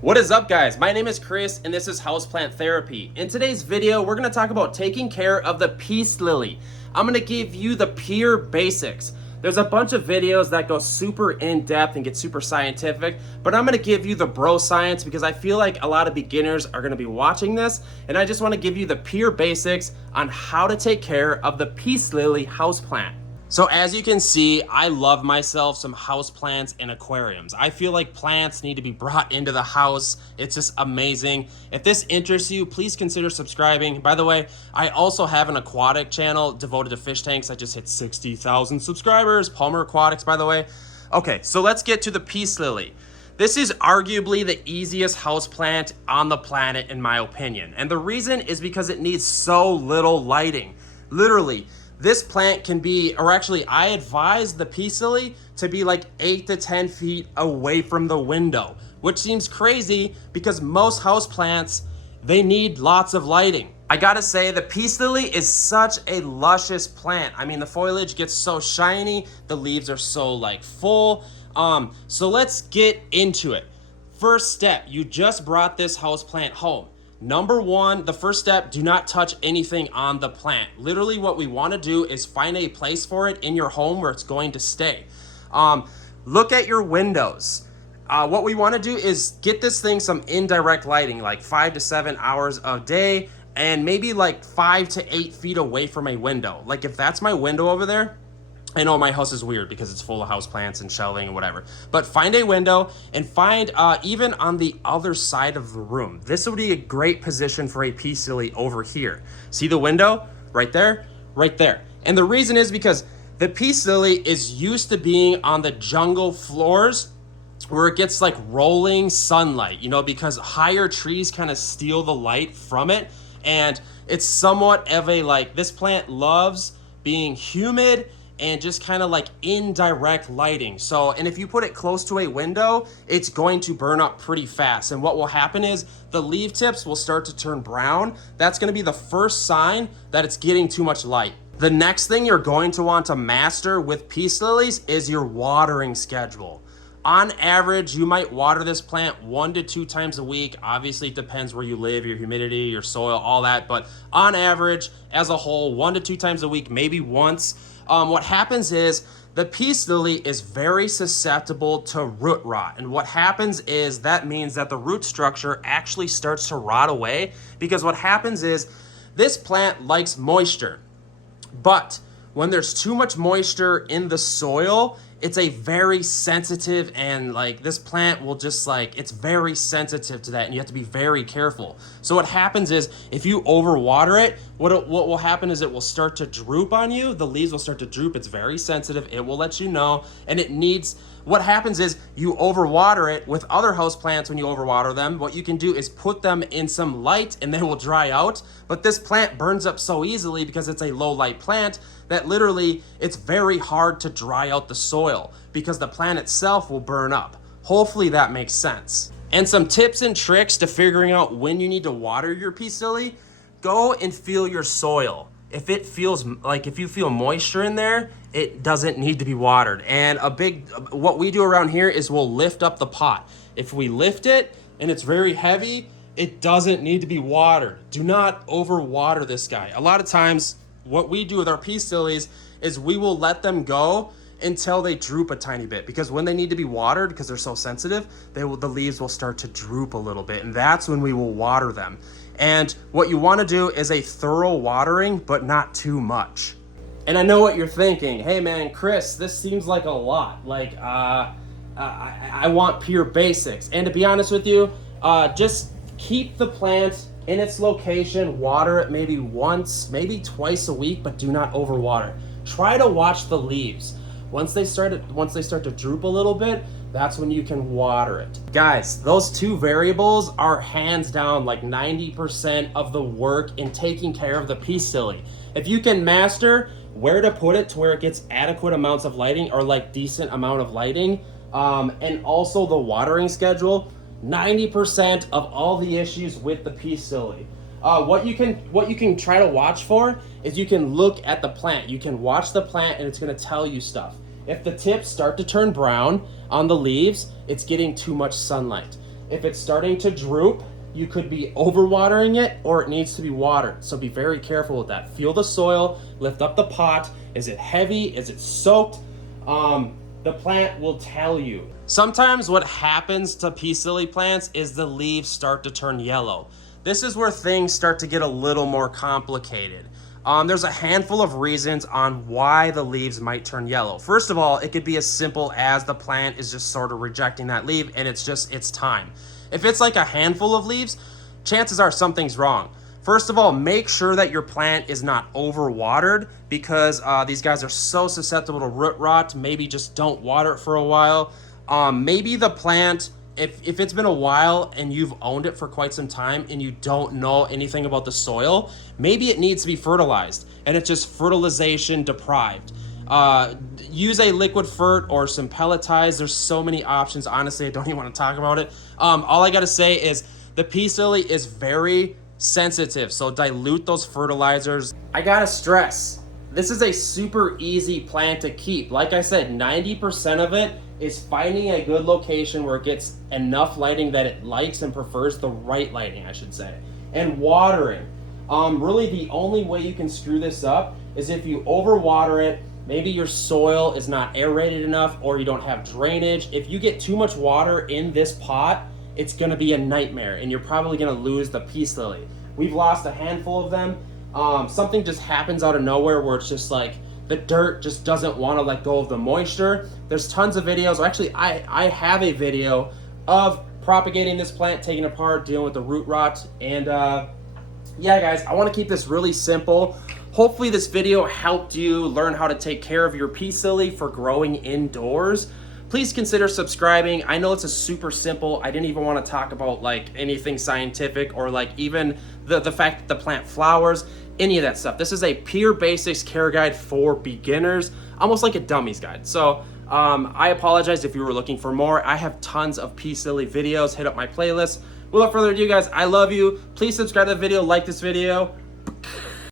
What is up, guys? My name is Chris and this is Houseplant Therapy. In today's video, we're going to talk about taking care of the peace lily. I'm going to give you the pure basics. There's a bunch of videos that go super in depth and get super scientific, but I'm going to give you the bro science because I feel like a lot of beginners are going to be watching this, and I just want to give you the pure basics on how to take care of the peace lily houseplant. So as you can see, I love myself some house plants and aquariums. I feel like plants need to be brought into the house. It's just amazing. If this interests you, please consider subscribing. By the way, I also have an aquatic channel devoted to fish tanks. I just hit 60,000 subscribers. Palmer Aquatics, by the way. Okay, so let's get to the peace lily. This is arguably the easiest house plant on the planet, in my opinion. And the reason is because it needs so little lighting. Literally, this plant can be, or actually I advise the peace lily to be like 8 to 10 feet away from the window, which seems crazy because most house plants, they need lots of lighting. I gotta say, the peace lily is such a luscious plant. I mean, the foliage gets so shiny, the leaves are so like full. So let's get into it. First step, you just brought this house plant home. Number one, the first step, do not touch anything on the plant. Literally what we want to do is find a place for it in your home where it's going to stay. Look at your windows. What we want to do is get this thing some indirect lighting, like 5 to 7 hours a day, and maybe like 5 to 8 feet away from a window. Like if that's my window over there, I know my house is weird because it's full of houseplants and shelving and whatever, but find a window and find even on the other side of the room. This would be a great position for a peace lily over here. See the window right there, right there. And the reason is because the peace lily is used to being on the jungle floors where it gets like rolling sunlight, you know, because higher trees kind of steal the light from it. And it's somewhat of a, like, this plant loves being humid and just kind of like indirect lighting. So, and if you put it close to a window, it's going to burn up pretty fast. And what will happen is the leaf tips will start to turn brown. That's gonna be the first sign that it's getting too much light. The next thing you're going to want to master with peace lilies is your watering schedule. On average, you might water this plant 1 to 2 times a week. Obviously, it depends where you live, your humidity, your soil, all that. But on average, as a whole, 1 to 2 times a week, maybe once. What happens is the peace lily is very susceptible to root rot. And what happens is that means that the root structure actually starts to rot away, because what happens is this plant likes moisture. But when there's too much moisture in the soil, it's a very sensitive, and like this plant will just like, it's very sensitive to that, and you have to be very careful. So what happens is if you overwater it, what will happen is it will start to droop on you. The leaves will start to droop. It's very sensitive. It will let you know, and it needs, what happens is you overwater it. With other house plants, when you overwater them, what you can do is put them in some light and they will dry out. But this plant burns up so easily because it's a low light plant that literally it's very hard to dry out the soil because the plant itself will burn up. Hopefully that makes sense. And some tips and tricks to figuring out when you need to water your peace lily: go and feel your soil. If it feels like, if you feel moisture in there, it doesn't need to be watered. And what we do around here is we'll lift up the pot. If we lift it and it's very heavy, it doesn't need to be watered. Do not overwater this guy. A lot of times what we do with our peace lilies is we will let them go until they droop a tiny bit, because when they need to be watered, because they're so sensitive, the leaves will start to droop a little bit, and that's when we will water them. And what you want to do is a thorough watering, but not too much. And I know what you're thinking. Hey man, Chris, this seems like a lot. Like, I want pure basics. And to be honest with you, just keep the plant in its location, water it maybe once, maybe twice a week, but do not overwater. Try to watch the leaves. Once they start to droop a little bit, that's when you can water it. Guys, those two variables are hands down like 90% of the work in taking care of the peace lily. If you can master where to put it to where it gets adequate amounts of lighting, or like decent amount of lighting, and also the watering schedule, 90% of all the issues with the peace lily. What you can try to watch for is you can look at the plant. You can watch the plant and it's gonna tell you stuff. If the tips start to turn brown on the leaves, it's getting too much sunlight. If it's starting to droop, you could be overwatering it, or it needs to be watered. So be very careful with that. Feel the soil, lift up the pot. Is it heavy? Is it soaked? The plant will tell you. Sometimes what happens to peace lily plants is the leaves start to turn yellow. This is where things start to get a little more complicated. There's a handful of reasons on why the leaves might turn yellow. First of all, it could be as simple as the plant is just sort of rejecting that leaf and it's time. If it's like a handful of leaves, chances are something's wrong. First of all, make sure that your plant is not overwatered, because these guys are so susceptible to root rot. Maybe just don't water it for a while. Maybe the plant, if it's been a while and you've owned it for quite some time and you don't know anything about the soil, maybe it needs to be fertilized and it's just fertilization deprived. Use a liquid fert or some pelletized. There's so many options. Honestly, I don't even want to talk about it. All I got to say is the peace lily is very sensitive, so dilute those fertilizers. I got to stress, this is a super easy plant to keep. Like I said, 90% of it is finding a good location where it gets enough lighting that it likes and prefers, the right lighting, I should say. And watering. Really the only way you can screw this up is if you overwater it. Maybe your soil is not aerated enough, or you don't have drainage. If you get too much water in this pot, it's gonna be a nightmare and you're probably gonna lose the peace lily. We've lost a handful of them. Something just happens out of nowhere where it's just like the dirt just doesn't want to let go of the moisture. There's tons of videos. Actually, I have a video of propagating this plant, taking it apart, dealing with the root rot. And yeah, guys, I want to keep this really simple. Hopefully this video helped you learn how to take care of your peace lily for growing indoors. Please consider subscribing. I know it's a super simple. I didn't even want to talk about like anything scientific or like even the fact that the plant flowers, any of that stuff. This is a pure basics care guide for beginners, almost like a dummies guide. So I apologize if you were looking for more. I have tons of peace lily videos. Hit up my playlist. Without further ado, guys, I love you. Please subscribe to the video, like this video.